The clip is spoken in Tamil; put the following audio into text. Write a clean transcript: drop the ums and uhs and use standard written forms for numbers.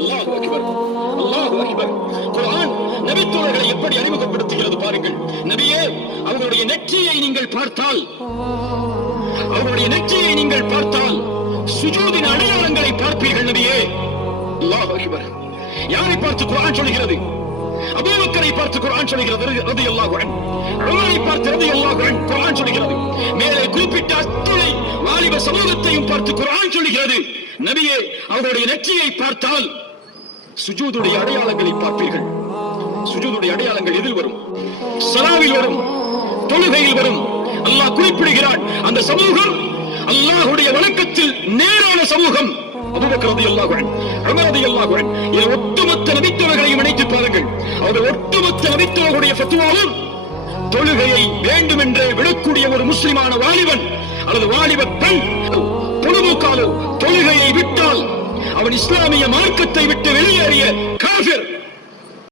அல்லாஹ் அக்பர், அல்லாஹ் அக்பர். குர்ஆன் நபித்தோழர்களை எப்படி அறிமுகப்படுத்துகிறது பாருங்கள். நபியே, அவர்களுடைய நெற்றியை நீங்கள் பார்த்தால், அவருடைய நெற்றியை நீங்கள் பார்த்தால் சுஜூதின் அடையாளங்களை பார்ப்பீர்கள் நபியே. அல்லாஹ் அக்பர். யாரை பார்த்து குர்ஆன் சொல்கிறது? அபூபக்கரை பார்த்து குர்ஆன் சொல்கிறது ரலியல்லாஹு அன்ஹு. உமரை பார்த்து ரலியல்லாஹு அன்ஹு குர்ஆன் சொல்கிறது. மேலே குறிப்பிட்ட அத்துணை வாலிப சமூகத்தையும் பார்த்து குர்ஆன் சொல்கிறது. நபியே, அவருடைய நெற்றியை பார்த்தால் சுஜூதுடைய அடையாளங்களை பார்ப்பீர்கள். சுஜூதுடைய அடையாளங்கள் எதில் வரும்? ஸலாவில் வரும், தொழுகையில் வரும். அல்லாஹ் குறிப்பிடுகிறான், அந்த சமூகம் அல்லாஹ்வுடைய வணக்கத்தில் நேரான சமூகம். அபூபக்கர் ரலியல்லாஹு அன்ஹு, உமர் ரலியல்லாஹு அன்ஹு, இந்த ஒட்டுமொத்த நபித்தோழர்களையும் இணைத்து பாருங்கள். அவருடைய ஒட்டுமொத்த நபித்தோழர்களுடைய ஃபத்வாவும் தொழுகையை வேண்டுமென்றே விடக்கூடிய ஒரு முஸ்லிமான வாலிபன் அல்லது வாலிப பெண் பொழுதுக்காலோ தொழுகையை விட்டால் அவன் இஸ்லாமிய மார்க்கத்தை விட்டு வெளியேறிய காஃபிர்